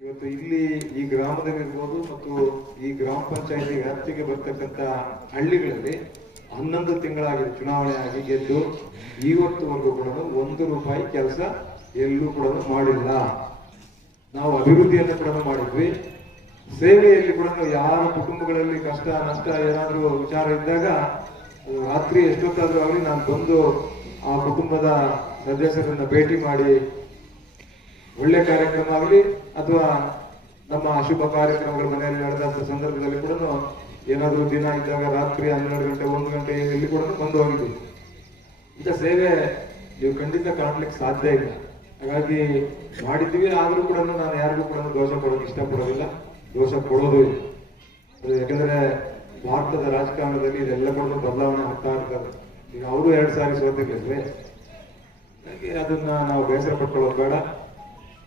ಇವತ್ತು ಇಲ್ಲಿ ಈ ಗ್ರಾಮದಲ್ಲಿರ್ಬೋದು ಮತ್ತು ಈ ಗ್ರಾಮ ಪಂಚಾಯತಿ ವ್ಯಾಪ್ತಿಗೆ ಬರ್ತಕ್ಕಂತ ಹಳ್ಳಿಗಳಲ್ಲಿ ಹನ್ನೊಂದು ತಿಂಗಳಾಗಿದೆ ಚುನಾವಣೆ ಆಗಿ ಗೆದ್ದು ಇವತ್ತುವರೆಗೂ ಕೂಡ ಒಂದು ರೂಪಾಯಿ ಕೆಲಸ ಎಲ್ಲೂ ಕೂಡ ಮಾಡಿಲ್ಲ. ನಾವು ಅಭಿವೃದ್ಧಿಯನ್ನು ಕೂಡ ಮಾಡಿದ್ವಿ. ಸೇವೆಯಲ್ಲಿ ಕೂಡ ಯಾರ ಕುಟುಂಬಗಳಲ್ಲಿ ಕಷ್ಟ, ನಷ್ಟ ಏನಾದರೂ ವಿಚಾರ ಇದ್ದಾಗ ರಾತ್ರಿ ಎಷ್ಟೊತ್ತಾದರೂ ಆಗಲಿ ನಾನು ಬಂದು ಆ ಕುಟುಂಬದ ಸದಸ್ಯರನ್ನು ಭೇಟಿ ಮಾಡಿ ಒಳ್ಳೆ ಕಾರ್ಯಕ್ರಮ ಆಗಲಿ ಅಥವಾ ನಮ್ಮ ಅಶುಭ ಕಾರ್ಯಕ್ರಮಗಳು ಮನೆಯಲ್ಲಿ ನಡೆದಂತ ಸಂದರ್ಭದಲ್ಲಿ ಕೂಡ ಏನಾದರೂ ದಿನ ಇದ್ದಾಗ ರಾತ್ರಿ ಹನ್ನೆರಡು ಗಂಟೆ, ಒಂದು ಗಂಟೆ ಇಲ್ಲಿ ಕೂಡ ಬಂದು ಹೋಗಿದ್ವಿ. ಇಂಥ ಸೇವೆ ನೀವು ಖಂಡಿತ ಕಾಣ್ಲಿಕ್ಕೆ ಸಾಧ್ಯ ಇಲ್ಲ. ಹಾಗಾಗಿ ಮಾಡಿದ್ದೀವಿ, ಆದರೂ ಕೂಡ ನಾನು ಯಾರಿಗೂ ಕೂಡ ದೋಷ ಕೊಡೋಕೆ ಇಷ್ಟಪಡೋದಿಲ್ಲ. ದೋಷ ಕೊಡೋದು ಇಲ್ಲ ಯಾಕಂದ್ರೆ ಭಾರತದ ರಾಜಕಾರಣದಲ್ಲಿ ಇದೆಲ್ಲ ಕೂಡ ಬದಲಾವಣೆ ಆಗ್ತಾ ಇರ್ತದೆ. ಈಗ ಅವರು ಎರಡು ಸಾರಿ ಸೋತಿರ್ಲಿಲ್ವೇ? ಅದನ್ನ ನಾವು ಬೇಸರ ಪಟ್ಕೊಳ್ಳೋದು ಬೇಡ.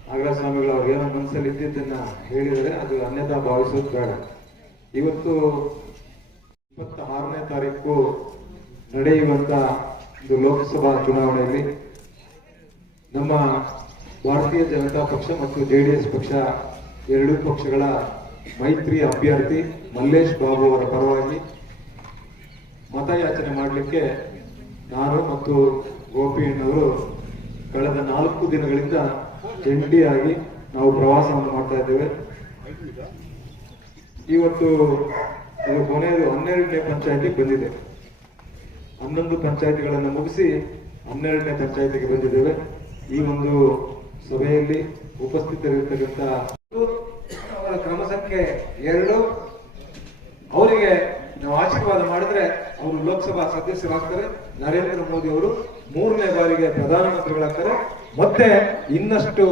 ನಾಗರಾಜ ಸ್ವಾಮಿಗಳು ಅವ್ರು ಏನೋ ಮನಸ್ಸಲ್ಲಿ ಇದ್ದಿದ್ದನ್ನ ಹೇಳಿದರೆ ಅದು ಅನ್ಯತಾ ಭಾವಿಸೋದು ಬೇಡ. ಇವತ್ತು ಇಪ್ಪತ್ತ ಆರನೇ ತಾರೀಕು ನಡೆಯುವಂತ ಒಂದು ಲೋಕಸಭಾ ಚುನಾವಣೆಯಲ್ಲಿ ನಮ್ಮ ಭಾರತೀಯ ಜನತಾ ಪಕ್ಷ ಮತ್ತು ಜೆಡಿಎಸ್ ಪಕ್ಷ ಎರಡೂ ಪಕ್ಷಗಳ ಮೈತ್ರಿ ಅಭ್ಯರ್ಥಿ ಮಲ್ಲೇಶ್ ಬಾಬು ಅವರ ಪರವಾಗಿ ಮತಯಾಚನೆ ಮಾಡಲಿಕ್ಕೆ ನಾನು ಮತ್ತು ಗೋಪಿಯಣ್ಣವರು ಕಳೆದ ನಾಲ್ಕು ದಿನಗಳಿಂದ ಜಂಟಿಯಾಗಿ ನಾವು ಪ್ರವಾಸವನ್ನು ಮಾಡ್ತಾ ಇದ್ದೇವೆ. ಇವತ್ತು ಇದು ಕೊನೆಯದು ಹನ್ನೆರಡನೇ ಪಂಚಾಯತಿ ಬಂದಿದೆ. ಹನ್ನೊಂದು ಪಂಚಾಯತಿಗಳನ್ನು ಮುಗಿಸಿ ಹನ್ನೆರಡನೇ ಪಂಚಾಯತಿಗೆ ಬಂದಿದ್ದೇವೆ. ಈ ಒಂದು ಸಭೆಯಲ್ಲಿ ಉಪಸ್ಥಿತರಿರ್ತಕ್ಕಂಥ ಅವರ ಕ್ರಮ ಸಂಖ್ಯೆ ಎರಡು. ಅವರಿಗೆ ನಾವು ಆಶೀರ್ವಾದ ಮಾಡಿದ್ರೆ ಅವರು ಲೋಕಸಭಾ ಸದಸ್ಯರಾಗ್ತಾರೆ. ನರೇಂದ್ರ ಮೋದಿ ಅವರು ಮೂರನೇ ಬಾರಿಗೆ ಪ್ರಧಾನಮಂತ್ರಿಗಳಾಗ್ತಾರೆ. ಮತ್ತೆ ಇನ್ನಷ್ಟು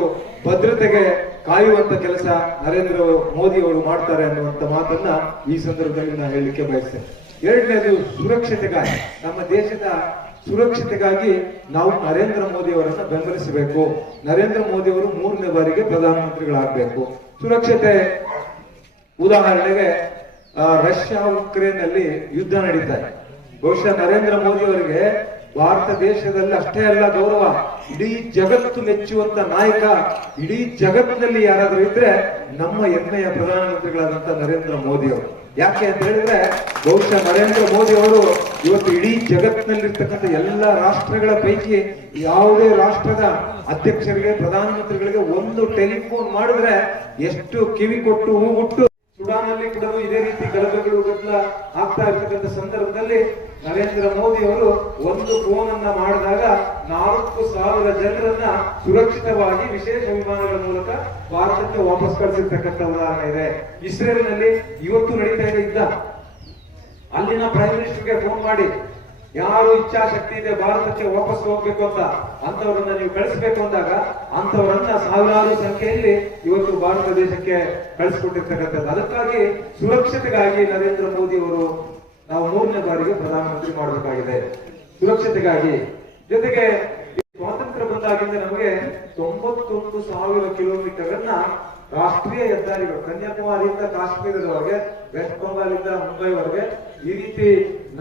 ಭದ್ರತೆಗೆ ಕಾಯುವಂತ ಕೆಲಸ ನರೇಂದ್ರ ಮೋದಿ ಅವರು ಮಾಡ್ತಾರೆ ಅನ್ನುವಂತ ಮಾತನ್ನ ಈ ಸಂದರ್ಭದಲ್ಲಿ ನಾನು ಹೇಳಲಿಕ್ಕೆ ಬಯಸ್ತೇನೆ. ಎರಡನೇದು ಸುರಕ್ಷತೆಗಾಗಿ, ನಮ್ಮ ದೇಶದ ಸುರಕ್ಷತೆಗಾಗಿ ನಾವು ನರೇಂದ್ರ ಮೋದಿ ಅವರನ್ನ ಬೆಂಬಲಿಸಬೇಕು. ನರೇಂದ್ರ ಮೋದಿ ಅವರು ಮೂರನೇ ಬಾರಿಗೆ ಪ್ರಧಾನಮಂತ್ರಿಗಳಾಗಬೇಕು. ಸುರಕ್ಷತೆ ಉದಾಹರಣೆಗೆ ರಷ್ಯಾ ಉಕ್ರೇನ್ ಅಲ್ಲಿ ಯುದ್ಧ ನಡೀತಾ ಇದೆ. ಬಹುಶಃ ನರೇಂದ್ರ ಮೋದಿ ಅವರಿಗೆ ಭಾರತ ದೇಶದಲ್ಲಿ ಅಷ್ಟೇ ಅಲ್ಲ ಗೌರವ. ಇಡೀ ಜಗತ್ತು ಮೆಚ್ಚುವಂತ ನಾಯಕ, ಇಡೀ ಜಗತ್ತಿನಲ್ಲಿ ಯಾರಾದ್ರೂ ಇದ್ರೆ ನಮ್ಮ ಹೆಮ್ಮೆಯ ಪ್ರಧಾನಮಂತ್ರಿಗಳಾದಂತ ನರೇಂದ್ರ ಮೋದಿ ಅವರು. ಯಾಕೆ ಅಂತ ಹೇಳಿದ್ರೆ, ಬಹುಶಃ ನರೇಂದ್ರ ಮೋದಿ ಅವರು ಇವತ್ತು ಇಡೀ ಜಗತ್ತಿನಲ್ಲಿರ್ತಕ್ಕಂಥ ಎಲ್ಲ ರಾಷ್ಟ್ರಗಳ ಪೈಕಿ ಯಾವುದೇ ರಾಷ್ಟ್ರದ ಅಧ್ಯಕ್ಷರಿಗೆ, ಪ್ರಧಾನಮಂತ್ರಿಗಳಿಗೆ ಒಂದು ಟೆಲಿಫೋನ್ ಮಾಡಿದ್ರೆ ಎಷ್ಟು ಕಿವಿ ಕೊಟ್ಟು ಹೂಗುಟ್ಟು ಸುಡಾನ್ ಅಲ್ಲಿ ಕೂಡ ಇದೇ ರೀತಿ ಗಲಭೆಗಳು ಗದ್ದಲ ಆಗ್ತಾ ಇರ್ತಕ್ಕಂಥ ಸಂದರ್ಭದಲ್ಲಿ ನರೇಂದ್ರ ಮೋದಿ ಅವರು ಒಂದು ಫೋನ್ ಅನ್ನ ಮಾಡಿದಾಗ ನಾಲ್ಕು ಸಾವಿರ ಜನರನ್ನ ಸುರಕ್ಷಿತವಾಗಿ ವಿಶೇಷ ವಿಮಾನಗಳ ಮೂಲಕ ಭಾರತಕ್ಕೆ ವಾಪಸ್ ಕಳಿಸಿರ್ತಕ್ಕಂಥ ಉದಾಹರಣೆ ಇದೆ. ಇಸ್ರೇಲ್ನಲ್ಲಿ ಇವತ್ತು ನಡೀತಾ ಇದೆ ಯುದ್ಧ. ಅಲ್ಲಿನ ಪ್ರೈಮ್ ಮಿನಿಸ್ಟರ್ಗೆ ಫೋನ್ ಮಾಡಿ ಯಾರು ಇಚ್ಛಾಶಕ್ತಿ ಇದೆ, ಭಾರತಕ್ಕೆ ವಾಪಸ್ ಹೋಗ್ಬೇಕು ಅಂತ ಅಂತವರನ್ನ ನೀವು ಕಳಿಸ್ಬೇಕು ಅಂದಾಗ ಅಂತವರನ್ನ ಸಾವಿರಾರು ಸಂಖ್ಯೆಯಲ್ಲಿ ಇವತ್ತು ಭಾರತ ದೇಶಕ್ಕೆ ಕಳಿಸ್ಕೊಟ್ಟಿರ್ತಕ್ಕಂಥದ್ದು. ಅದಕ್ಕಾಗಿ ಸುರಕ್ಷತೆಗಾಗಿ ನರೇಂದ್ರ ಮೋದಿ ಅವರು ನಾವು ಮೂರನೇ ಬಾರಿಗೆ ಪ್ರಧಾನಮಂತ್ರಿ ಮಾಡಬೇಕಾಗಿದೆ. ಸುರಕ್ಷತೆಗಾಗಿ. ಜೊತೆಗೆ ಸ್ವಾತಂತ್ರ್ಯ ಬಂದಾಗಿಂದ ನಮಗೆ ತೊಂಬತ್ತೊಂದು ಸಾವಿರ ಕಿಲೋಮೀಟರ್ ಅನ್ನ ರಾಷ್ಟ್ರೀಯ ಹೆದ್ದಾರಿಗಳು ಕನ್ಯಾಕುಮಾರಿಯಿಂದ ಕಾಶ್ಮೀರದವರೆಗೆ ವೆಸ್ಟ್ ಬಂಗಾಲಿಂದ ಮುಂಬೈವರೆಗೆ, ಈ ರೀತಿ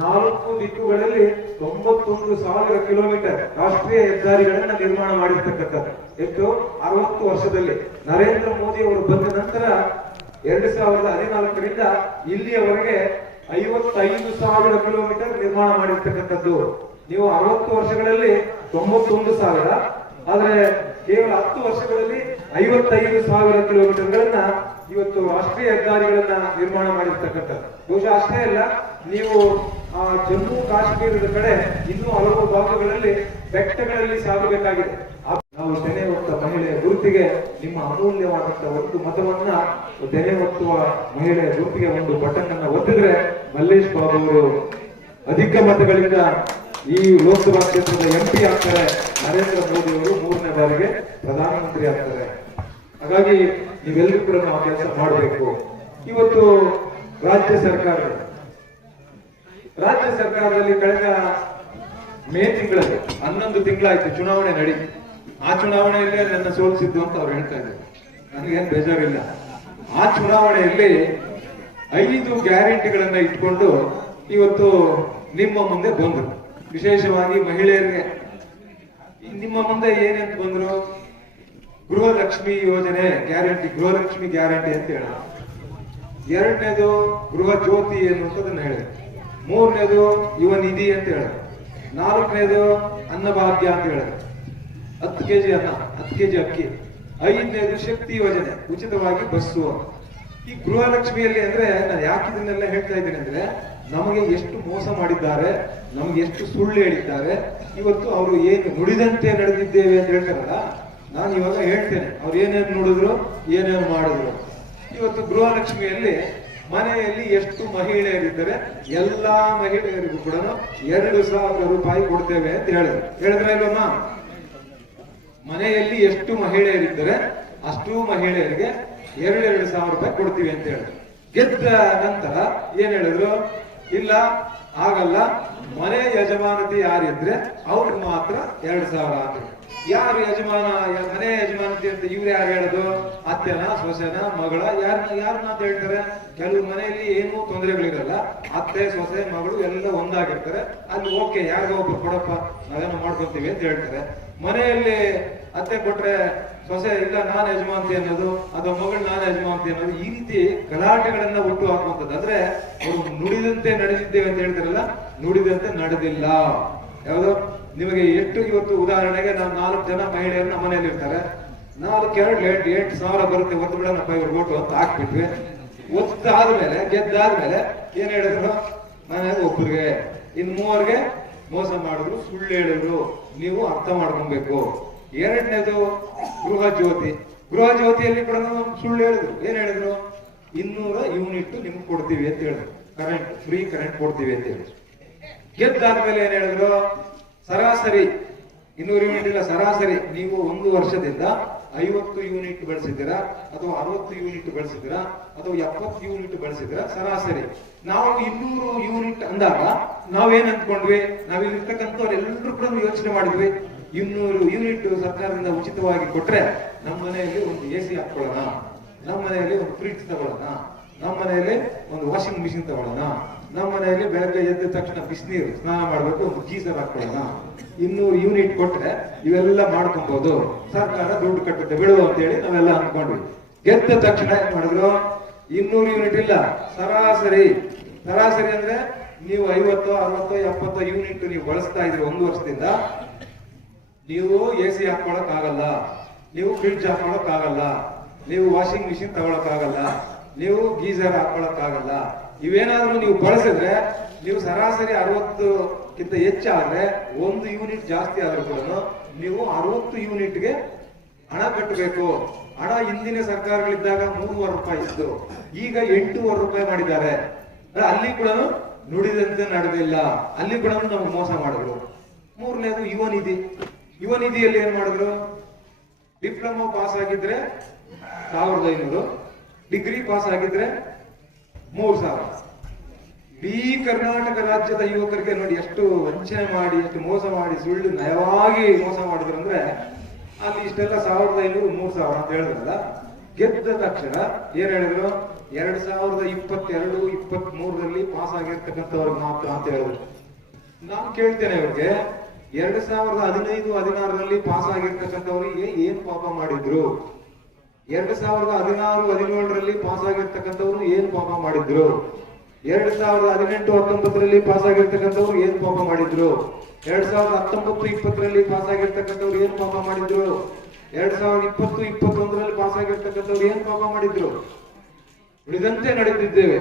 ನಾಲ್ಕು ದಿಕ್ಕುಗಳಲ್ಲಿ ತೊಂಬತ್ತೊಂದು ಸಾವಿರ ಕಿಲೋಮೀಟರ್ ರಾಷ್ಟ್ರೀಯ ಹೆದ್ದಾರಿಗಳನ್ನ ನಿರ್ಮಾಣ ಮಾಡಿರ್ತಕ್ಕಂಥದ್ದು. ಎಷ್ಟು ಅರವತ್ತು ವರ್ಷದಲ್ಲಿ ನರೇಂದ್ರ ಮೋದಿ ಅವರು ಬಂದ ನಂತರ ಎರಡು ಸಾವಿರದ ಹದಿನಾಲ್ಕರಿಂದ ಇಲ್ಲಿಯವರೆಗೆ ಐವತ್ತೈದು ಸಾವಿರ ಕಿಲೋಮೀಟರ್ ನಿರ್ಮಾಣ ಮಾಡಿರ್ತಕ್ಕಂಥದ್ದು. ನೀವು ಅರವತ್ತು ವರ್ಷಗಳಲ್ಲಿ ತೊಂಬತ್ತೊಂದು ಸಾವಿರ, ಆದ್ರೆ ಕೇವಲ ಹತ್ತು ವರ್ಷಗಳಲ್ಲಿ ಐವತ್ತೈದು ಸಾವಿರ ಕಿಲೋಮೀಟರ್ಗಳನ್ನ ಇವತ್ತು ರಾಷ್ಟ್ರೀಯ ಹೆದ್ದಾರಿಗಳನ್ನ ನಿರ್ಮಾಣ ಮಾಡಿರ್ತಕ್ಕಂಥದ್ದು. ಬಹುಶಃ ಅಷ್ಟೇ ಅಲ್ಲ, ನೀವು, ಆ, ಜಮ್ಮು ಕಾಶ್ಮೀರದ ಕಡೆ ಇನ್ನೂ ಹಲವು ಭಾಗಗಳಲ್ಲಿ ಬೆಟ್ಟಗಳಲ್ಲಿ ಸಾಗಬೇಕಾಗಿದೆ. ನಾವು ತೆನೆ ಹೊತ್ತ ಮಹಿಳೆಯ ಗುರುತಿಗೆ ನಿಮ್ಮ ಅಮೂಲ್ಯವಾದಂತಹ ಒಂದು ಮತವನ್ನ ತೆನೆ ಹೊತ್ತುವ ಮಹಿಳೆಯ ಗುರುತಿಗೆ ಒಂದು ಬಟನ್ ಅನ್ನ ಒತ್ತಿದ್ರೆ ಮಲ್ಲೇಶ್ ಬಾಬು ಅವರು ಅಧಿಕ ಮತಗಳಿಂದ ಈ ಲೋಕಸಭಾ ಕ್ಷೇತ್ರದ ಎಂಪಿ ಆಗ್ತಾರೆ. ನರೇಂದ್ರ ಮೋದಿ ಅವರು ಮೂರನೇ ಬಾರಿಗೆ ಪ್ರಧಾನಮಂತ್ರಿ ಆಗ್ತಾರೆ. ಹಾಗಾಗಿ ನೀವೆಲ್ಲರೂ ಕೂಡ ನಾವು ಕೆಲಸ ಮಾಡಬೇಕು. ಇವತ್ತು ರಾಜ್ಯ ಸರ್ಕಾರ ರಾಜ್ಯ ಸರ್ಕಾರದಲ್ಲಿ ಕಳೆದ ಮೇ ತಿಂಗಳಲ್ಲಿ, ಹನ್ನೊಂದು ತಿಂಗಳಾಯ್ತು ಚುನಾವಣೆ ನಡಿ ಆ ಚುನಾವಣೆಯಲ್ಲೇ ನನ್ನ ಸೋಲಿಸಿದ್ದು ಅಂತ ಅವ್ರು ಹೇಳ್ತಾ ಇದ್ದಾರೆ. ನನಗೇನು ಬೇಜಾರಿಲ್ಲ. ಆ ಚುನಾವಣೆಯಲ್ಲಿ ಐದು ಗ್ಯಾರಂಟಿಗಳನ್ನ ಇಟ್ಕೊಂಡು ಇವತ್ತು ನಿಮ್ಮ ಮುಂದೆ ಬಂದರು. ವಿಶೇಷವಾಗಿ ಮಹಿಳೆಯರಿಗೆ. ನಿಮ್ಮ ಮುಂದೆ ಏನಂತ ಬಂದ್ರು? ಗೃಹಲಕ್ಷ್ಮಿ ಯೋಜನೆ ಗ್ಯಾರಂಟಿ, ಗೃಹಲಕ್ಷ್ಮಿ ಗ್ಯಾರಂಟಿ ಅಂತ ಹೇಳ. ಎರಡನೇದು ಗೃಹ ಜ್ಯೋತಿ ಅನ್ನುವಂಥದ್ದನ್ನ ಹೇಳಿದೆ ಮೂರನೇದು ಯುವ ನಿಧಿ ಅಂತ ಹೇಳ. ನಾಲ್ಕನೇದು ಅನ್ನಭಾಗ್ಯ ಅಂತ ಹೇಳಿದ್ರು ಹತ್ತು ಕೆಜಿ ಅನ್ನ, ಹತ್ತು ಕೆಜಿ ಅಕ್ಕಿ. ಐದನೇದು ಶಕ್ತಿ ಯೋಜನೆ, ಉಚಿತವಾಗಿ ಬಸ್ಸು. ಈ ಗೃಹಲಕ್ಷ್ಮಿಯಲ್ಲಿ ಅಂದ್ರೆ ನಾನು ಯಾಕೆ ಇದನ್ನೆಲ್ಲ ಹೇಳ್ತಾ ಇದ್ದೀನಿ ಅಂದ್ರೆ ನಮಗೆ ಎಷ್ಟು ಮೋಸ ಮಾಡಿದ್ದಾರೆ, ನಮ್ಗೆ ಎಷ್ಟು ಸುಳ್ಳು ಹೇಳಿದ್ದಾರೆ, ಇವತ್ತು ಅವರು ಏನು ನುಡಿದಂತೆ ನಡೆದಿದ್ದೇವೆ ಅಂತ ಹೇಳ್ತಾರಲ್ಲ ನಾನು ಇವಾಗ ಹೇಳ್ತೇನೆ, ಅವ್ರು ಏನೇನು ನೋಡಿದ್ರು, ಏನೇನು ಮಾಡಿದ್ರು. ಇವತ್ತು ಗೃಹಲಕ್ಷ್ಮಿಯಲ್ಲಿ ಮನೆಯಲ್ಲಿ ಎಷ್ಟು ಮಹಿಳೆಯರಿದ್ದರೆ, ಎಲ್ಲಾ ಮಹಿಳೆಯರಿಗೂ ಕೂಡ ಎರಡು ಸಾವಿರ ರೂಪಾಯಿ ಕೊಡ್ತೇವೆ ಅಂತ ಹೇಳಿದ್ರು. ಹೇಳಿದ್ರೆ ಇಲ್ವಮ್ಮ? ಮನೆಯಲ್ಲಿ ಎಷ್ಟು ಮಹಿಳೆಯರಿದ್ದರೆ ಅಷ್ಟು ಮಹಿಳೆಯರಿಗೆ ಎರಡೆರಡು ಸಾವಿರ ರೂಪಾಯಿ ಕೊಡ್ತೀವಿ ಅಂತ ಹೇಳಿದ್ರು. ಗೆದ್ದ ನಂತರ ಏನ್ ಹೇಳಿದ್ರು? ಇಲ್ಲ, ಆಗಲ್ಲ, ಮನೆ ಯಜಮಾನತಿ ಯಾರಿದ್ರೆ ಅವ್ರಿಗೆ ಮಾತ್ರ ಎರಡು ಸಾವಿರ ಅಂತ ಯಾರು ಯಜಮಾನ ಮನೆ ಯಜಮಾನತಿ ಅಂತ ಇವ್ರು ಯಾರು ಹೇಳೋದು? ಅತ್ತೆನ, ಸೊಸೆನ, ಮಗಳ? ಯಾರನ್ನ ಯಾರನ್ನ ಅಂತ ಹೇಳ್ತಾರೆ? ಕೆಲವು ಮನೆಯಲ್ಲಿ ಏನೂ ತೊಂದರೆಗಳಿರಲ್ಲ. ಅತ್ತೆ, ಸೊಸೆ, ಮಗಳು ಎಲ್ಲ ಒಂದಾಗಿರ್ತಾರೆ. ಅಲ್ಲಿ ಓಕೆ, ಯಾರಿಗೋ ಒಬ್ರು ಕೊಡಪ್ಪ, ನಾವೇನೋ ಮಾಡ್ಕೊತೀವಿ ಅಂತ ಹೇಳ್ತಾರೆ. ಮನೆಯಲ್ಲಿ ಅತ್ತೆ ಕೊಟ್ರೆ, ಸೊಸೆ, ಇಲ್ಲ, ನಾನ್ ಯಜಮಾಂತಿ ಅನ್ನೋದು, ಅಥವಾ ಮಗಳು ನಾನ್ ಯಜಮಾಂತಿ ಅನ್ನೋದು ಈ ರೀತಿ ಗಲಾಟೆಗಳನ್ನ ಹುಟ್ಟು ಹಾಕುವಂಥದ್ದು. ಅಂದ್ರೆ ಅವರು ನುಡಿದಂತೆ ನಡೆದಿದ್ದೇವೆ ಅಂತ ಹೇಳ್ತಾರಲ್ಲ, ನುಡಿದಂತೆ ನಡೆದಿಲ್ಲ. ಯಾವುದು? ನಿಮಗೆ ಎಷ್ಟು ಇವತ್ತು ಉದಾಹರಣೆಗೆ ನಾವು ನಾಲ್ಕು ಜನ ಮಹಿಳೆಯರು ನಮ್ಮ ಮನೆಯಲ್ಲಿ ಇರ್ತಾರೆ. ನಾಲ್ಕು, ಎರಡು, ಎಂಟು ಎಂಟು ಸಾವಿರ ಬರುತ್ತೆ ಒತ್ತು ಬಿಡೋಣಪ್ಪ ಇವ್ರು ಓಟು ಅಂತ ಹಾಕ್ಬಿಟ್ವಿ. ಒತ್ತಾದ್ಮೇಲೆ ಗೆದ್ದಾದ್ಮೇಲೆ ಏನ್ ಹೇಳಿದ್ರು? ನಾನು ಒಬ್ಬರಿಗೆ ಇನ್ ಮೂವರ್ಗೆ ಮೋಸ ಮಾಡಿದ್ರು, ಸುಳ್ಳು ಹೇಳಿದ್ರು. ನೀವು ಅರ್ಥ ಮಾಡ್ಕೊಬೇಕು. ಎರಡನೇದು ಗೃಹ ಜ್ಯೋತಿ ಗೃಹ ಜ್ಯೋತಿಯಲ್ಲಿ ಕೂಡ ಸುಳ್ಳು ಹೇಳಿದ್ರು. ಏನ್ ಹೇಳಿದ್ರು? ಇನ್ನೂರ ಯೂನಿಟ್ ನಿಮ್ಗೆ ಕೊಡ್ತೀವಿ ಅಂತ ಹೇಳಿದ್ರು. ಕರೆಂಟ್, ಫ್ರೀ ಕರೆಂಟ್ ಕೊಡ್ತೀವಿ ಅಂತ ಹೇಳಿದ್ರು. ಗೆದ್ದಾದ್ಮೇಲೆ ಏನ್ ಹೇಳಿದ್ರು? ಸರಾಸರಿ, ಇನ್ನೂರು ಯೂನಿಟ್ ಇಲ್ಲ, ಸರಾಸರಿ, ನೀವು ಒಂದು ವರ್ಷದಿಂದ ಐವತ್ತು ಯೂನಿಟ್ ಬೆಳೆಸಿದ್ದೀರಾ, ಅಥವಾ ಅರವತ್ತು ಯೂನಿಟ್ ಬೆಳೆಸಿದ್ದೀರಾ, ಅಥವಾ ಎಪ್ಪತ್ತು ಯೂನಿಟ್ ಬೆಳೆಸಿದ್ದೀರಾ, ಸರಾಸರಿ. ನಾವು ಇನ್ನೂರು ಯೂನಿಟ್ ಅಂದಾಗ ನಾವೇನ್ ಅಂದ್ಕೊಂಡ್ವಿ? ನಾವಿಲ್ಲಿರ್ತಕ್ಕಂಥವ್ರೆಲ್ಲರೂ ಕೂಡ ಯೋಚನೆ ಮಾಡಿದ್ವಿ. ಇನ್ನೂರು ಯೂನಿಟ್ ಸರ್ಕಾರದಿಂದ ಉಚಿತವಾಗಿ ಕೊಟ್ರೆ ನಮ್ಮ ಮನೆಯಲ್ಲಿ ಒಂದು ಎ ಸಿ ಹಾಕೊಳ್ಳೋಣ ನಮ್ಮ ಮನೆಯಲ್ಲಿ ಒಂದು ಫ್ರಿಡ್ಜ್ ತಗೊಳ್ಳೋಣ. ನಮ್ಮ ಮನೆಯಲ್ಲಿ ಒಂದು ವಾಷಿಂಗ್ ಮಿಷಿನ್ ತಗೊಳ್ಳೋಣ. ನಮ್ಮ ಮನೆಯಲ್ಲಿ ಬೆಳಗ್ಗೆ ಎದ್ದ ತಕ್ಷಣ ಬಿಸಿನೀರು ಸ್ನಾನ ಮಾಡಬೇಕು, ಒಂದು ಗೀಸರ್ ಹಾಕೊಳ್ಳೋಣ ಇನ್ನೂರು ಯೂನಿಟ್ ಕೊಟ್ರೆ ಇವೆಲ್ಲ ಮಾಡ್ಕೊಬಹುದು ಸರ್ಕಾರ ದುಡ್ಡು ಕಟ್ಟುತ್ತೆ ಬಿಡು ಅಂತ ಹೇಳಿ ನಾವೆಲ್ಲ ಅನ್ಕೊಂಡ್ವಿ. ಗೆದ್ದ ತಕ್ಷಣ ಏನ್ ಮಾಡಿದ್ರು? ಇನ್ನೂರು ಯೂನಿಟ್ ಇಲ್ಲ. ಸರಾಸರಿ. ಸರಾಸರಿ ಅಂದ್ರೆ ನೀವು ಐವತ್ತು, ಅರವತ್ತು, ಎಪ್ಪತ್ತು ಯೂನಿಟ್ ನೀವು ಬಳಸ್ತಾ ಇದ್ರಿ ಒಂದು ವರ್ಷದಿಂದ. ನೀವು ಎ ಸಿ ಹಾಕೊಳಕ್ ಆಗಲ್ಲ ನೀವು ಫ್ರಿಡ್ಜ್ ಹಾಕೊಳಕ್ ಆಗಲ್ಲ ನೀವು ವಾಷಿಂಗ್ ಮಿಷಿನ್ ತಗೊಳಕ್ ಆಗಲ್ಲ ನೀವು ಗೀಸರ್ ಹಾಕೊಳಕ್ ಆಗಲ್ಲ ಇವೇನಾದ್ರೂ ನೀವು ಬಳಸಿದ್ರೆ ನೀವು ಸರಾಸರಿ ಅರವತ್ತಕ್ಕಿಂತ ಹೆಚ್ಚಾದ್ರೆ ಒಂದು ಯೂನಿಟ್ ಜಾಸ್ತಿ ಆದ್ರೂ ಕೂಡ ನೀವು ಅರವತ್ತು ಯೂನಿಟ್ಗೆ ಹಣ ಕಟ್ಟಬೇಕು. ಹಣ ಹಿಂದಿನ ಸರ್ಕಾರಗಳಿದ್ದಾಗ ಮೂರುವರೆ ರೂಪಾಯಿ ಇತ್ತು. ಈಗ ಎಂಟೂವರೆ ರೂಪಾಯಿ ಮಾಡಿದ್ದಾರೆ. ಅಲ್ಲಿ ಕೂಡ ನುಡಿದಂತೆ ನಡೆದಿಲ್ಲ. ಅಲ್ಲಿ ಕೂಡ ನಮ್ಗೆ ಮೋಸ ಮಾಡಿದ್ರು. ಮೂರನೇದು ಯುವ ನಿಧಿ. ಯುವ ನಿಧಿಯಲ್ಲಿ ಏನ್ ಮಾಡಿದ್ರು? ಡಿಪ್ಲೊಮಾ ಪಾಸ್ ಆಗಿದ್ರೆ ಸಾವಿರದ ಐನೂರು, ಡಿಗ್ರಿ ಪಾಸ್ ಆಗಿದ್ರೆ ಮೂರ್ ಸಾವಿರ ಇಡೀ ಕರ್ನಾಟಕ ರಾಜ್ಯದ ಯುವಕರಿಗೆ ನೋಡಿ ಎಷ್ಟು ವಂಚನೆ ಮಾಡಿ, ಎಷ್ಟು ಮೋಸ ಮಾಡಿ, ಸುಳ್ಳು ನಯವಾಗಿ ಮೋಸ ಮಾಡಿದ್ರು ಅಂದ್ರೆ ಅಲ್ಲಿ ಇಷ್ಟೆಲ್ಲ ಸಾವಿರದ ಐನೂರು, ಮೂರ್ ಸಾವಿರ ಅಂತ ಹೇಳಿದ್ರಲ್ಲ. ಗೆದ್ದ ತಕ್ಷಣ ಏನ್ ಹೇಳಿದ್ರು? ಎರಡ್ ಸಾವಿರದ ಇಪ್ಪತ್ತೆರಡು ಇಪ್ಪತ್ತ್ ಮೂರರಲ್ಲಿ ಪಾಸ್ ಆಗಿರ್ತಕ್ಕಂಥವ್ರಿಗೆ ಮಾತ್ರ ಅಂತ ಹೇಳಿದ್ರು. ನಾನು ಕೇಳ್ತೇನೆ ಅವ್ರಿಗೆ, ಎರಡ್ ಸಾವಿರದ ಹದಿನೈದು, ಹದಿನಾರರಲ್ಲಿ ಪಾಸ್ ಆಗಿರ್ತಕ್ಕಂಥವ್ರಿಗೆ ಏನ್ ಪಾಪ ಮಾಡಿದ್ರು? ಎರಡ್ ಸಾವಿರದ ಹದಿನಾರು ಹದಿನೇಳರಲ್ಲಿ ಪಾಸ್ ಆಗಿರ್ತಕ್ಕಂಥವ್ರು ಏನ್ ಪಾಪ ಮಾಡಿದ್ರು? ಎರಡ್ ಸಾವಿರದ ಹದಿನೆಂಟು, ಹತ್ತೊಂಬತ್ತರಲ್ಲಿ ಪಾಸ್ ಆಗಿರ್ತಕ್ಕಂಥವ್ರು ಏನ್ ಪಾಪ ಮಾಡಿದ್ರು? ಎರಡ್ ಸಾವಿರದ ಹತ್ತೊಂಬತ್ತು, ಇಪ್ಪತ್ತರಲ್ಲಿ ಪಾಸ್ ಆಗಿರ್ತಕ್ಕಂಥವ್ರು ಏನ್ ಪಾಪ ಮಾಡಿದ್ರು? ಎರಡ್ ಸಾವಿರದ ಇಪ್ಪತ್ತು, ಇಪ್ಪತ್ತೊಂದರಲ್ಲಿ ಪಾಸ್ ಆಗಿರ್ತಕ್ಕಂಥವ್ರು ಏನ್ ಪಾಪ ಮಾಡಿದ್ರು? ಉಳಿದಂತೆ ನಡೆದಿದ್ದೇವೆ.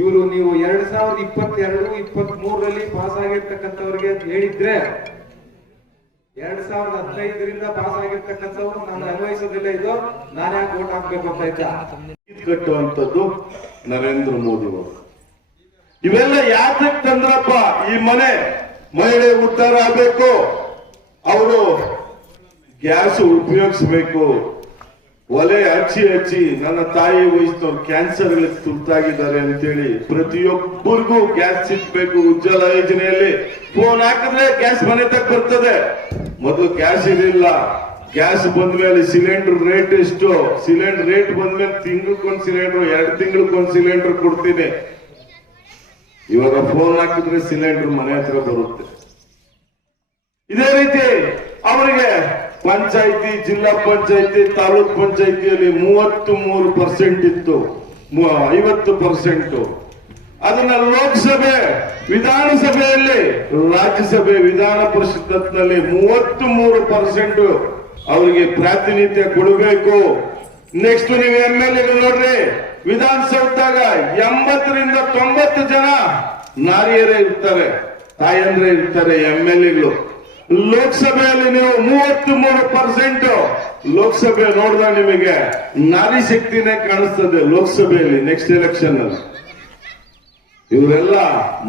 ಇವರು ನೀವು ಎರಡ್ ಸಾವಿರದ ಇಪ್ಪತ್ತೆರಡು ಇಪ್ಪತ್ತ್ ಮೂರರಲ್ಲಿ ಪಾಸ್ ಆಗಿರ್ತಕ್ಕಂಥವ್ರಿಗೆ ಹೇಳಿದ್ರೆ ಎರಡ್ ಸಾವಿರದ ಹದಿನೈದರಿಂದ ಪಾಸ್ ಆಗಿರ್ತಕ್ಕಂಥವ್ರು ನನ್ನ ಅನ್ವಯಿಸೋದಿಲ್ಲ ಇದು. ನಾನು ಯಾಕೆ ಓಟ್ ಹಾಕ್ಬೇಕು ಅಂತ ಆಯ್ತಾ? ಕಟ್ಟುವಂಥದ್ದು ನರೇಂದ್ರ ಮೋದಿ ಅವರು. ಇವೆಲ್ಲ ಯಾತಕ್ ತಂದ್ರಪ್ಪ? ಈ ಮನೆ ಮಹಿಳೆ ಉದ್ಧಾರ ಆಗ್ಬೇಕು. ಅವರು ಗ್ಯಾಸ್ ಉಪಯೋಗಿಸ್ಬೇಕು. ಒಲೆ ಹಚ್ಚಿ ಹಚ್ಚಿ ನನ್ನ ತಾಯಿ ವಯಸ್ಸಿನವ್ರು ಕ್ಯಾನ್ಸರ್ ತುರ್ತಾಗಿದ್ದಾರೆ ಅಂತೇಳಿ ಪ್ರತಿಯೊಬ್ಬರಿಗೂ ಗ್ಯಾಸ್ ಸಿಗ್ಬೇಕು ಉಜ್ವಲ ಯೋಜನೆಯಲ್ಲಿ. ಫೋನ್ ಹಾಕಿದ್ರೆ ಗ್ಯಾಸ್ ಮನೆ ತಕ್ಕ ಬರ್ತದೆ. ಮೊದಲು ಗ್ಯಾಸ್ ಇರಲಿಲ್ಲ. ಗ್ಯಾಸ್ ಬಂದ ಮೇಲೆ ಸಿಲಿಂಡರ್ ರೇಟ್ ಎಷ್ಟು? ಸಿಲಿಂಡರ್ ರೇಟ್ ಬಂದ ಮೇಲೆ ತಿಂಗಳಿಗೊಂದು ಸಿಲಿಂಡರ್, ಎರಡು ತಿಂಗಳಿಗೊಂದು ಸಿಲಿಂಡರ್ ಕೊಡ್ತೀನಿ. ಇವಾಗ ಫೋನ್ ಹಾಕಿದ್ರೆ ಸಿಲಿಂಡರ್ ಮನೆ ಹತ್ರ ಬರುತ್ತೆ. ಇದೇ ರೀತಿ ಅವರಿಗೆ ಪಂಚಾಯಿತಿ, ಜಿಲ್ಲಾ ಪಂಚಾಯಿತಿ, ತಾಲೂಕ್ ಪಂಚಾಯಿತಿಯಲ್ಲಿ ಮೂವತ್ತು ಮೂರು ಪರ್ಸೆಂಟ್ ಇತ್ತು. ಐವತ್ತು ಪರ್ಸೆಂಟ್ ಅದನ್ನ ಲೋಕಸಭೆ, ವಿಧಾನಸಭೆಯಲ್ಲಿ ರಾಜ್ಯಸಭೆ ವಿಧಾನ ಪರಿಷತ್ನಲ್ಲಿ ಮೂವತ್ತು ಮೂರು ಪರ್ಸೆಂಟ್ ಅವರಿಗೆ ಪ್ರಾತಿನಿಧ್ಯ ಕೊಡಬೇಕು. ನೆಕ್ಸ್ಟ್ ನೀವು ಎಂ ಎಲ್ ಎ ನೋಡ್ರಿ, ವಿಧಾನಸೌಧದಾಗ ಎಂಬತ್ತರಿಂದ ತೊಂಬತ್ತು ಜನ ನಾರಿಯರೇ ಇರ್ತಾರೆ, ತಾಯಂದ್ರೆ ಇರ್ತಾರೆ ಎಂ ಎಲ್ ಎಗಳು ಲೋಕಸಭೆಯಲ್ಲಿ ನೀವು ಮೂವತ್ತು ಮೂರು ಪರ್ಸೆಂಟ್ ಲೋಕಸಭೆ ನೋಡಿದಾಗ ನಿಮಗೆ ನಾರಿ ಶಕ್ತಿನೇ ಕಾಣಿಸ್ತದೆ ಲೋಕಸಭೆಯಲ್ಲಿ ನೆಕ್ಸ್ಟ್ ಎಲೆಕ್ಷನ್ ಅಲ್ಲಿ. ಇವರೆಲ್ಲ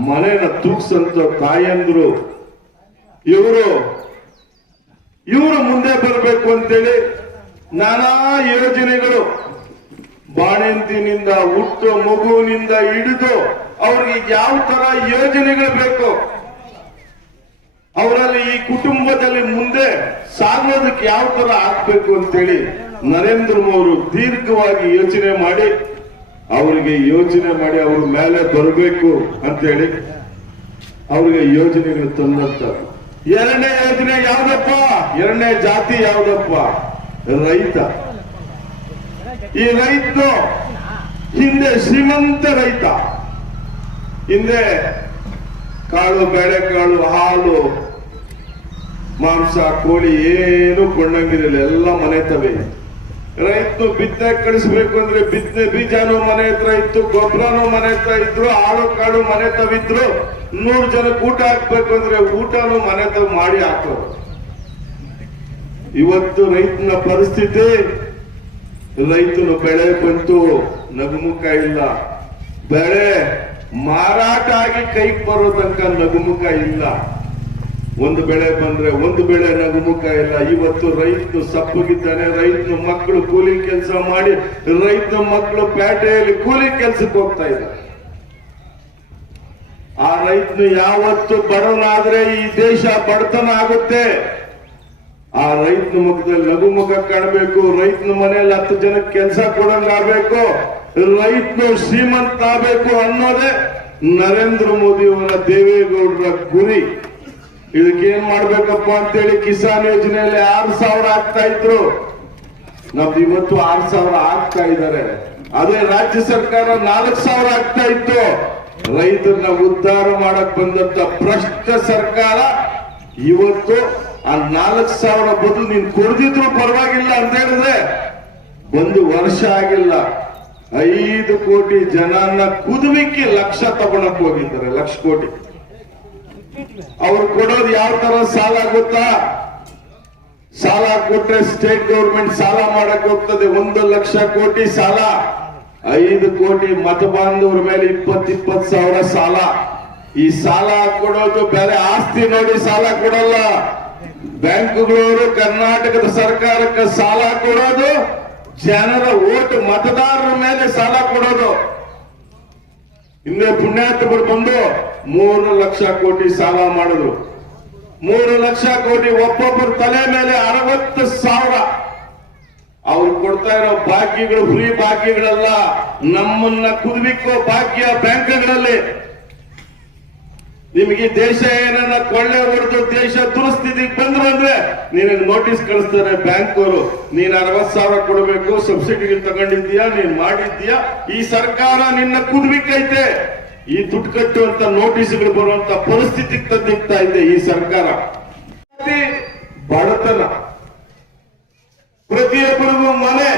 ಮನೆನ ತೂಗ್ಸಂತ ತಾಯಂದ್ರು. ಇವರು ಇವರು ಮುಂದೆ ಬರಬೇಕು ಅಂತೇಳಿ ನಾನಾ ಯೋಜನೆಗಳು ಬಾಣಂತಿನಿಂದ ಹುಟ್ಟು ಮಗುವಿನಿಂದ ಹಿಡಿದು ಅವ್ರಿಗೆ ಯಾವ ತರ ಯೋಜನೆಗಳು ಬೇಕು, ಅವರಲ್ಲಿ ಈ ಕುಟುಂಬದಲ್ಲಿ ಮುಂದೆ ಸಾಗೋದಕ್ಕೆ ಯಾವ ತರ ಆಗ್ಬೇಕು ಅಂತೇಳಿ ನರೇಂದ್ರ ಮೋದಿ ದೀರ್ಘವಾಗಿ ಯೋಚನೆ ಮಾಡಿ. ಅವರಿಗೆ ಯೋಚನೆ ಮಾಡಿ ಅವ್ರ ಮೇಲೆ ಬರಬೇಕು ಅಂತೇಳಿ ಅವ್ರಿಗೆ ಯೋಜನೆಗಳು ತಂದಂತ ಎರಡನೇ ಯೋಜನೆ ಯಾವ್ದಪ್ಪ? ಎರಡನೇ ಜಾತಿ ಯಾವ್ದಪ್ಪ? ರೈತ. ಈ ರೈತ ಹಿಂದೆ ಶ್ರೀಮಂತ ರೈತ. ಹಿಂದೆ ಕಾಳು, ಬೇಳೆಕಾಳು, ಹಾಲು, ಮಾಂಸ, ಕೋಳಿ ಏನು ಕೊಂಡಂಗಿರಲಿಲ್ಲ. ಎಲ್ಲ ಮನೆ ತವೆ. ರೈತನು ಬಿತ್ತನೆ ಕಳಿಸ್ಬೇಕು ಅಂದ್ರೆ ಬಿತ್ತನೆ ಬೀಜನೂ ಮನೆ ಹತ್ರ ಇತ್ತು, ಗೊಬ್ಬರನೂ ಮನೆ ಹತ್ರ ಇದ್ರು ಆಳು ಕಾಳು ಮನೆ ತವಿದ್ರು ನೂರ್ ಜನಕ್ಕೆ ಊಟ ಹಾಕ್ಬೇಕು ಅಂದ್ರೆ ಊಟನೂ ಮನೆ ತವ್ ಮಾಡಿ ಹಾಕೋ ಇವತ್ತು ರೈತನ ಪರಿಸ್ಥಿತಿ, ರೈತನು ಬೆಳೆ ಬಂತು, ನಗುಮುಖ ಇಲ್ಲ. ಬೆಳೆ ಮಾರಾಟ ಆಗಿ ಕೈಗೆ ಬರೋ ತನಕ ನಗುಮುಖ ಇಲ್ಲ. ಒಂದು ಬೆಳೆ ಬಂದ್ರೆ ಒಂದು ಬೆಳೆ ನಗುಮುಖ ಇಲ್ಲ. ಇವತ್ತು ರೈತನು ಸಪ್ಪಗಿದ್ದಾನೆ ರೈತನ ಮಕ್ಕಳು ಕೂಲಿ ಕೆಲಸ ಮಾಡಿ ರೈತನ ಮಕ್ಕಳು ಪೇಟೆಯಲ್ಲಿ ಕೂಲಿ ಕೆಲಸಕ್ಕೆ ಹೋಗ್ತಾ ಇದ್ದಾರೆ. ಆ ರೈತನು ಯಾವತ್ತು ಬಡವನಾದ್ರೆ ಈ ದೇಶ ಬಡತನ ಆಗುತ್ತೆ. ಆ ರೈತನ ಮುಖದಲ್ಲಿ ಲಘು ಮುಖ ಕಾಣಬೇಕು ರೈತನ ಮನೆಯಲ್ಲಿ ಹತ್ತು ಜನಕ್ಕೆ ಕೆಲಸ ಕೊಡಂಗಾಗಬೇಕು ರೈತನು ಶ್ರೀಮಂತ ಆಗಬೇಕು ಅನ್ನೋದೇ ನರೇಂದ್ರ ಮೋದಿ ಅವರ ದೇವೇಗೌಡರ ಗುರಿ. ಇದಕ್ಕೆ ಏನ್ ಮಾಡ್ಬೇಕಪ್ಪ ಅಂತೇಳಿ ಕಿಸಾನ್ ಯೋಜನೆಯಲ್ಲಿ ಆರು ಸಾವಿರ ಆಗ್ತಾ ಇದ್ರು. ನಮ್ದು ಇವತ್ತು ಆರು ಸಾವಿರ ಆಗ್ತಾ ಇದ್ದಾರೆ ಅದೇ ರಾಜ್ಯ ಸರ್ಕಾರ ನಾಲ್ಕು ಸಾವಿರ ಆಗ್ತಾ ಇತ್ತು. ರೈತರನ್ನ ಉದ್ಧಾರ ಮಾಡಕ್ ಬಂದಂತ ಭ್ರಷ್ಟ ಸರ್ಕಾರ ಇವತ್ತು ಆ ನಾಲ್ಕು ಸಾವಿರ ಬದಲು ನೀನ್ ಕೊಡ್ದಿದ್ರು ಪರವಾಗಿಲ್ಲ ಅಂತ ಹೇಳಿದ್ರೆ ಒಂದು ವರ್ಷ ಆಗಿಲ್ಲ. ಐದು ಕೋಟಿ ಜನನ್ನ ಕುದುವಿಕ್ಕೆ ಲಕ್ಷ ತಗೊಳಕ್ ಹೋಗಿದ್ದಾರೆ, ಲಕ್ಷ ಕೋಟಿ. ಅವ್ರು ಕೊಡೋದು ಯಾವ ತರ ಸಾಲ ಗೊತ್ತಾ? ಸಾಲ ಕೊಟ್ರೆ ಸ್ಟೇಟ್ ಗೌರ್ಮೆಂಟ್ ಸಾಲ ಮಾಡಕ್ ಹೋಗ್ತದೆ. ಒಂದು ಲಕ್ಷ ಕೋಟಿ ಸಾಲ. ಐದು ಕೋಟಿ ಮತ ಬಾಂಧವರ ಮೇಲೆ ಇಪ್ಪತ್ ಇಪ್ಪತ್ ಸಾವಿರ ಸಾಲ. ಈ ಸಾಲ ಕೊಡೋದು ಬೇರೆ ಆಸ್ತಿ ನೋಡಿ ಸಾಲ ಕೊಡಲ್ಲ. ಬ್ಯಾಂಕ್ಗಳವರು ಕರ್ನಾಟಕದ ಸರ್ಕಾರಕ್ಕೆ ಸಾಲ ಕೊಡೋದು, ಜನರ ಓಟ್ ಮತದಾರರ ಮೇಲೆ ಸಾಲ ಕೊಡೋದು. ಹಿಂದೆ ಪುಣ್ಯಾತ್ಮರು ಬಂದು ಮೂರು ಲಕ್ಷ ಕೋಟಿ ಸಾಲ ಮಾಡಿದ್ರು. ಮೂರು ಲಕ್ಷ ಕೋಟಿ ಒಬ್ಬೊಬ್ಬರ ತಲೆ ಮೇಲೆ ಅರವತ್ತು ಸಾವಿರ. ಅವ್ರು ಕೊಡ್ತಾ ಇರೋ ಭಾಗ್ಯಗಳು ಫ್ರೀ ಭಾಗ್ಯಗಳಲ್ಲ, ನಮ್ಮನ್ನ ಕುದಿಕೋ ಭಾಗ್ಯ ಬ್ಯಾಂಕ್ಗಳಲ್ಲಿ. ನಿಮಗೆ ದೇಶ ಏನನ್ನ ಕೊಳ್ಳೆ ಹೊಡೆದು ದೇಶ ದುರಸ್ಥಿತಿಗೆ ಅಂದ್ರೆ ನೀನ್ ನೋಟಿಸ್ ಕಳಿಸ್ತಾರೆ ಬ್ಯಾಂಕ್ ಅವರು ನೀನ್ ಅರವತ್ ಸಾವಿರ ಕೊಡಬೇಕು ಸಬ್ಸಿಡಿ ತಗೊಂಡಿದ್ಯಾ ನೀನ್ ಮಾಡಿದ್ಯಾ ಈ ಸರ್ಕಾರ ನಿನ್ನ ಕುದ್ಬಿಕೈತೆ ಈ ದುಡ್ಡು ಕಟ್ಟುವಂತ ನೋಟಿಸ್ಗಳು ಬರುವಂತ ಪರಿಸ್ಥಿತಿ ತಂದಿಕ್ತಾ ಇದೆ ಈ ಸರ್ಕಾರ. ಬಡತನ, ಪ್ರತಿಯೊಬ್ಬರಿಗೂ ಮನೆ,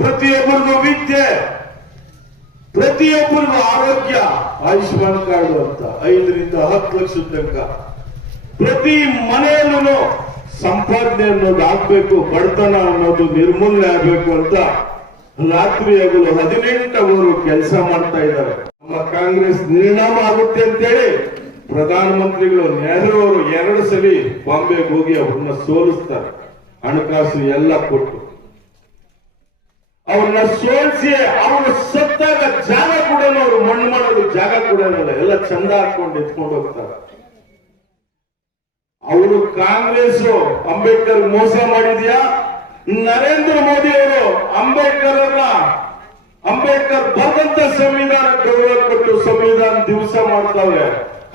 ಪ್ರತಿಯೊಬ್ಬರಿಗೂ ವಿದ್ಯೆ, ಪ್ರತಿಯೊಬ್ಬರಿಗೂ ಆರೋಗ್ಯ, ಆಯುಷ್ಮಾನ್ ಕಾರ್ಡ್ ಅಂತ ಐದರಿಂದ ಹತ್ತು ಲಕ್ಷದ ತನಕ. ಪ್ರತಿ ಮನೆಯಲ್ಲೂ ಸಂಪಾದನೆ ಅನ್ನೋದು ಆಗ್ಬೇಕು, ಬಡತನ ಅನ್ನೋದು ನಿರ್ಮೂಲನೆ ಆಗ್ಬೇಕು ಅಂತ ರಾತ್ರಿ ಹಗಲು ಹದಿನೆಂಟು ಅವರು ಕೆಲಸ ಮಾಡ್ತಾ ಇದ್ದಾರೆ. ನಮ್ಮ ಕಾಂಗ್ರೆಸ್ ನಿರ್ಣಾಮ ಆಗುತ್ತೆ ಅಂತೇಳಿ ಪ್ರಧಾನಮಂತ್ರಿಗಳು ನೆಹರು ಅವರು ಎರಡು ಸಲ ಬಾಂಬೆಗೆ ಹೋಗಿ ಅವ್ರನ್ನ ಸೋಲಿಸ್ತಾರೆ. ಹಣಕಾಸು ಎಲ್ಲ ಕೊಟ್ಟು. ಅವ್ರನ್ನ ಸೋಲಿಸಿ ಅವರು ಸತ್ತಾಗ ಜಾಗ ಕೂಡ ಅವ್ರು ಮಣ್ಣು ಮಾಡೋದು ಜಾಗ ಕೂಡ ಎಲ್ಲ ಚಂದ ಹಾಕೊಂಡು ಎತ್ಕೊಂಡು ಹೋಗ್ತಾರೆ. ಅವರು ಕಾಂಗ್ರೆಸ್ ಅಂಬೇಡ್ಕರ್ ಮೋಸ ಮಾಡಿದ್ಯಾ? ನರೇಂದ್ರ ಮೋದಿ ಅವರು ಅಂಬೇಡ್ಕರ್ ಅವರ ಅಂಬೇಡ್ಕರ್ ಬರೆದಂತ ಸಂವಿಧಾನ ಗೌರವ ಕೊಟ್ಟು ಸಂವಿಧಾನ ದಿವಸ ಮಾಡ್ತಾವ್ರೆ.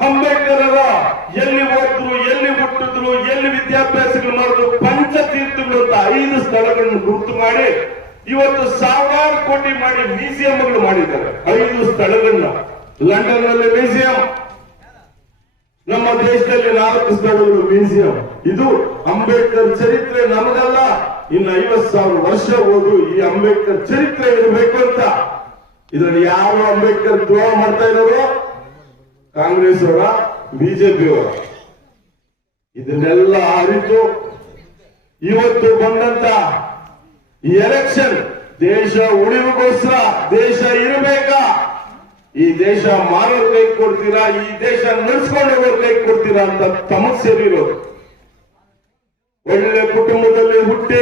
ಅಂಬೇಡ್ಕರ್ ಅವರ ಎಲ್ಲಿ ಓದ್ರು ಎಲ್ಲಿ ಹುಟ್ಟಿದ್ರು, ಎಲ್ಲಿ ವಿದ್ಯಾಭ್ಯಾಸಗಳು ಮಾಡಿದ್ರು, ಪಂಚತೀರ್ಥಗಳು ಅಂತ ಐದು ಸ್ಥಳಗಳನ್ನು ಗುರುತು ಮಾಡಿ ಇವತ್ತು ಸಾವಿರಾರು ಕೋಟಿ ಮಾಡಿ ಮ್ಯೂಸಿಯಂಗಳು ಮಾಡಿದ್ದಾರೆ. ಐದು ಸ್ಥಳಗಳನ್ನ. ಲಂಡನ್ನಲ್ಲಿ ಮ್ಯೂಸಿಯಂ. ನಮ್ಮ ದೇಶದಲ್ಲಿ ನಾಲ್ಕು ಸ್ಥಳಗಳು ಮ್ಯೂಸಿಯಂ. ಇದು ಅಂಬೇಡ್ಕರ್ ಚರಿತ್ರೆ ನಮಗಲ್ಲ. ಇನ್ನು ಐವತ್ ಸಾವಿರ ವರ್ಷ ಓದು ಈ ಅಂಬೇಡ್ಕರ್ ಚರಿತ್ರೆ ಇರಬೇಕು ಅಂತ. ಇದರಲ್ಲಿ ಯಾರು ಅಂಬೇಡ್ಕರ್ ದ್ರೋಹ ಮಾಡ್ತಾ ಇರೋರು? ಕಾಂಗ್ರೆಸ್ ಅವರ, ಬಿಜೆಪಿ ಅವರ. ಇದನ್ನೆಲ್ಲ ಅರಿತು ಇವತ್ತು ಬಂದಂತ ಈ ಎಲೆಕ್ಷನ್ ದೇಶ ಉಳಿವಿಗೋಸ್ಕರ ದೇಶ ಇರಬೇಕಾ? ಈ ದೇಶ ಮಾರೋರ್ ಕೈ ಕೊಡ್ತೀರಾ ಈ ದೇಶ ನಡೆಸ್ಕೊಂಡು ಹೋಗೋರ್ ಕೈ ಕೊಡ್ತೀರಾ ಅಂತ ಸಮಸ್ಯೆ ಇರೋದು ಒಳ್ಳೆ ಕುಟುಂಬದಲ್ಲಿ ಹುಟ್ಟಿ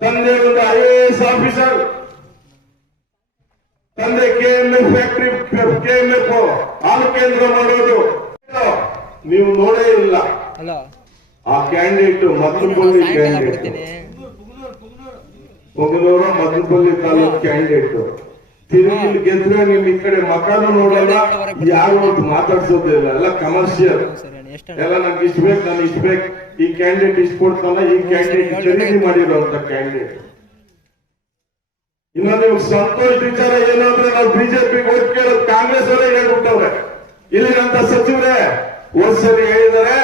ತಂದೆ ಒಂದು ಐ ಎ ಎಸ್ ಆಫೀಸರ್ ತಂದೆ K M F factory K M F ಹಾಲು ಕೇಂದ್ರ ಮಾಡೋದು. ನೀವು ನೋಡೇ ಇಲ್ಲ. ಆ ಕ್ಯಾಂಡಿಡೇಟ್ ಮದ್ದನಪಲ್ಲಿ ಸಾಯಂಕಾಲ ಕ್ಯಾಂಡಿಡೇಟ್. ಕೊಡ್ತೀನಿ. ಮದ್ದುಪಲ್ಲಿ ಮದ್ದನಪಲ್ಲಿ ತಾಲೂಕ್ ಕ್ಯಾಂಡಿಡೇಟ್. ತಿರುಗಿ ಗೆದ್ರೆ ನಿಮ್ ಈ ಕಡೆ ಮಕಾನು ನೋಡಲ್ಲ ಯಾರು ಅಂತ ಮಾತಾಡ್ಸೋದೇ ಇಲ್ಲ ಎಲ್ಲ ಕಮರ್ಷಿಯಲ್ ಎಲ್ಲ ನಂಗೆ ಇಷ್ಟ ಬೇಕು ನಾನು ಇಷ್ಟ ಬೇಕು. ಈ ಕ್ಯಾಂಡಿಡೇಟ್ ಇಷ್ಟ ಕೊಡ್ತಾನ ಈ ಕ್ಯಾಂಡಿಡೇಟ್ ಖರೀದಿ ಮಾಡಿರೋಂತ ಕ್ಯಾಂಡಿಡೇಟ್ ಇನ್ನ ನೀವು ಸಂತೋಷ್ ವಿಚಾರ ಏನಂದ್ರೆ ಅಂದ್ರೆ ನಾವು ಬಿಜೆಪಿ ಓಟ್ ಕೇಳೋದು ಕಾಂಗ್ರೆಸ್ ಅವರೇ ಹೇಳ್ಬಿಟ್ಟವ್ರೆ. ಇಲ್ಲಿನಂತ ಸಚಿವರೇ ಒಂದ್ಸರಿ ಹೇಳಿದರೆ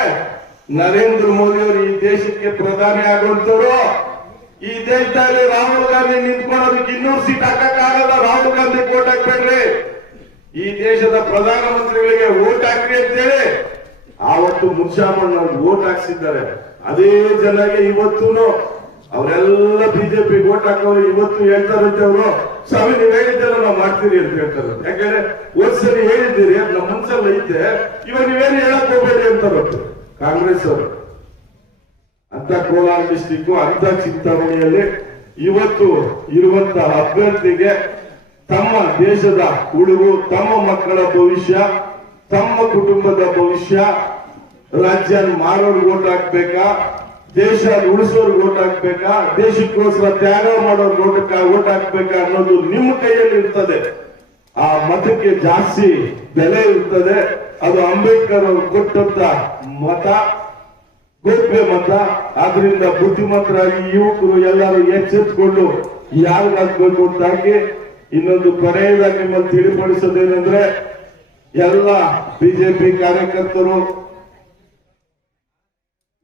ನರೇಂದ್ರ ಮೋದಿ ಅವರು ಈ ದೇಶಕ್ಕೆ ಪ್ರಧಾನಿ ಆಗುವಂತವ್ರು ಈ ದೇಶದಲ್ಲಿ ರಾಹುಲ್ ಗಾಂಧಿ ನಿಂತ್ಕೊಳ್ಳೋದಕ್ಕೆ ಇನ್ನೂರು ಸೀಟ್ ಹಾಕಕ್ಕಾಗಲ್ಲ. ರಾಹುಲ್ ಗಾಂಧಿ ಓಟ್ ಹಾಕ್ಬೇಡ್ರಿ. ಈ ದೇಶದ ಪ್ರಧಾನಮಂತ್ರಿಗಳಿಗೆ ಓಟ್ ಹಾಕ್ರಿ ಅಂತೇಳಿ ಆವತ್ತು ಮುನ್ಸಾಮಣ್ಣ ಓಟ್ ಹಾಕ್ಸಿದ್ದಾರೆ. ಅದೇ ಜನಗೆ ಇವತ್ತು ಅವರೆಲ್ಲ ಬಿಜೆಪಿ ಓಟ್ ಹಾಕೋರು ಇವತ್ತು ಹೇಳ್ತಾರಂತೆ ಅವರು ಸ್ವಾಮಿ, ನೀವು ಹೇಳಿದ್ದೆಲ್ಲ ನಾವು ಮಾಡ್ತೀರಿ ಅಂತ ಹೇಳ್ತಾರೆ ಯಾಕಂದ್ರೆ ಒಂದ್ಸರಿ ಹೇಳಿದ್ದೀರಿ ನಮ್ಮ ಮನ್ಸಲ್ಲಿ ಐತೆ. ಇವಾಗ ನೀವೇನು ಹೇಳಕ್ ಹೋಗ್ಬೇಡಿ ಅಂತಾರ ಕಾಂಗ್ರೆಸ್ ಅವರು. ಅಂತ ಕೋಲಾರ ಡಿಸ್ಟಿಕ್ ಅಂತ ಚಿಂತಾಮಣಿಯಲ್ಲಿ ಇವತ್ತು ಇರುವಂತಹ ಅಭ್ಯರ್ಥಿಗೆ ತಮ್ಮ ದೇಶದ ಉಳಿವು ತಮ್ಮ ಮಕ್ಕಳ ಭವಿಷ್ಯ, ತಮ್ಮ ಕುಟುಂಬದ ಭವಿಷ್ಯ ರಾಜ್ಯ ಮಾಡೋರು ಓಟ್ ಹಾಕ್ಬೇಕಾ ದೇಶ ಉಳಿಸೋರು ಓಟ್ ಹಾಕ್ಬೇಕಾ, ದೇಶಕ್ಕೋಸ್ಕರ ತ್ಯಾಗ ಮಾಡೋರು ಓಟ್ ಓಟ್ ಹಾಕ್ಬೇಕಾ ಅನ್ನೋದು ನಿಮ್ಮ ಕೈಯಲ್ಲಿ ಇರ್ತದೆ. ಆ ಮತಕ್ಕೆ ಜಾಸ್ತಿ ಬೆಲೆ ಇರ್ತದೆ. ಅದು ಅಂಬೇಡ್ಕರ್ ಅವರು ಕೊಟ್ಟಂತ ಮತ. ಗೋಪ್ಯ ಮತ ಆದ್ರಿಂದ ಬುದ್ಧಿಮಂತರಾಗಿ ಯುವಕರು ಎಲ್ಲರೂ ಎಚ್ಚೆತ್ಕೊಂಡು ಯಾರಿಗಾಗಬೇಕು ಹಾಕಿ ಇನ್ನೊಂದು ಕೊನೆಯದಾಗಿ ನಿಮ್ಮಲ್ಲಿ ತಿಳಿಪಡಿಸೋದೇನೆಂದ್ರೆ ಎಲ್ಲ ಬಿಜೆಪಿ ಕಾರ್ಯಕರ್ತರು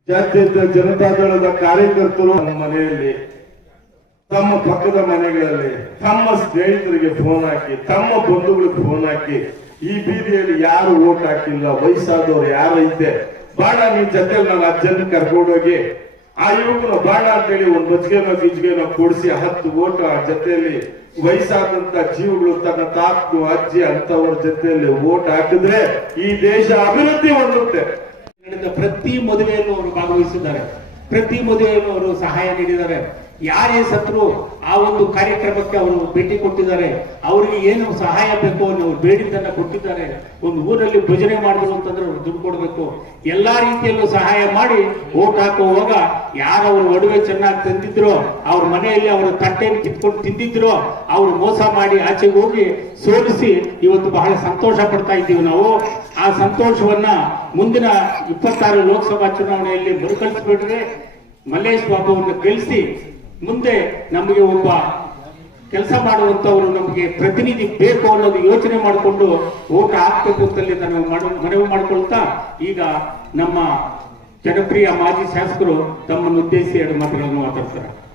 ಜಾತ್ಯತೀತ ಜನತಾದಳದ ಕಾರ್ಯಕರ್ತರು ನಮ್ಮ ಮನೆಯಲ್ಲಿ, ತಮ್ಮ ಪಕ್ಕದ ಮನೆಗಳಲ್ಲಿ, ತಮ್ಮ ಸ್ನೇಹಿತರಿಗೆ ಫೋನ್ ಹಾಕಿ, ತಮ್ಮ ಬಂಧುಗಳಿಗೆ ಫೋನ್ ಹಾಕಿ, ಈ ಬೀದಿಯಲ್ಲಿ ಯಾರು ಓಟ್ ಹಾಕಿಲ್ಲ, ವಯಸ್ಸಾದವರು ಯಾರೈತೆ ಬಾಣ ನಿನ್ ಜೊತೆ ನಾನು ಅಜ್ಜನ ಕರ್ಕೊಂಡೋಗಿ, ಆ ಯುವಕನು ಬಾಣ ಅಂತೇಳಿ ಒಂದ್ ಬಜ್ಗೆನೋ ಗಿಜ್ಗೆನೋ ಕೊಡಿಸಿ ಹತ್ತು ಓಟು ಆ ಜೊತೆಯಲ್ಲಿ ವಯಸ್ಸಾದಂತ ಜೀವಗಳು ತನ್ನ ತಾತು ಅಜ್ಜಿ ಅಂತವ್ರ ಜೊತೆಯಲ್ಲಿ ಓಟ್ ಹಾಕಿದ್ರೆ ಈ ದೇಶ ಅಭಿವೃದ್ಧಿ ಹೊಂದುತ್ತೆ. ಪ್ರತಿ ಮದುವೆಯನ್ನು ಅವರು ಭಾಗವಹಿಸಿದ್ದಾರೆ. ಪ್ರತಿ ಮದುವೆಯನ್ನು ಅವರು ಸಹಾಯ ನೀಡಿದ್ದಾರೆ. ಯಾರೇ ಸತ್ರು ಆ ಒಂದು ಕಾರ್ಯಕ್ರಮಕ್ಕೆ ಅವರು ಭೇಟಿ ಕೊಟ್ಟಿದ್ದಾರೆ, ಅವರಿಗೆ ಏನು ಸಹಾಯ ಬೇಕು ಅನ್ನೋ ಬೇಡಿದ್ದನ್ನ ಕೊಟ್ಟಿದ್ದಾರೆ, ಒಂದು ಊರಲ್ಲಿ ಭಜನೆ ಮಾಡಿದ್ರು ಅಂತಂದ್ರೆ ಅವ್ರು ದುಡ್ಡು ಕೊಡಬೇಕು. ಎಲ್ಲಾ ರೀತಿಯಲ್ಲೂ ಸಹಾಯ ಮಾಡಿ ಓಟ್ ಹಾಕುವಾಗ ಯಾರು ಅವ್ರ ಒಡವೆ ಚೆನ್ನಾಗಿ ತಂದಿದ್ರೋ, ಅವ್ರ ಮನೆಯಲ್ಲಿ ಅವರ ತಟ್ಟೆಯನ್ನು ಕಿತ್ಕೊಂಡು ತಿಂದಿದ್ರೋ, ಅವ್ರು ಮೋಸ ಮಾಡಿ ಆಚೆಗೆ ಹೋಗಿ ಸೋಲಿಸಿ ಇವತ್ತು ಬಹಳ ಸಂತೋಷ ಪಡ್ತಾ ಇದ್ದೀವಿ ನಾವು. ಆ ಸಂತೋಷವನ್ನ ಮುಂದಿನ ಇಪ್ಪತ್ತಾರು ಲೋಕಸಭಾ ಚುನಾವಣೆಯಲ್ಲಿ ಮರುಕಳಿಸ್ಬಿಟ್ರೆ ಮಲ್ಲೇಶ್ ಬಾಬುವನ್ನು ಗೆಲ್ಲಿಸಿ ಮುಂದೆ ನಮಗೆ ಒಬ್ಬ ಕೆಲಸ ಮಾಡುವಂತವರು ನಮಗೆ ಪ್ರತಿನಿಧಿ ಬೇಕು ಅನ್ನೋದು ಯೋಚನೆ ಮಾಡಿಕೊಂಡು ಓಟ್ ಹಾಕಬೇಕು ಅಂತಲ್ಲಿ ನಾನು ಮನವಿ ಮಾಡಿಕೊಳ್ತಾ, ಈಗ ನಮ್ಮ ಜನಪ್ರಿಯ ಮಾಜಿ ಶಾಸಕರು ತಮ್ಮನ್ನು ಉದ್ದೇಶಿಸಿ ಎರಡು ಮಾತುಗಳನ್ನು ಮಾತಾಡ್ತಾರೆ.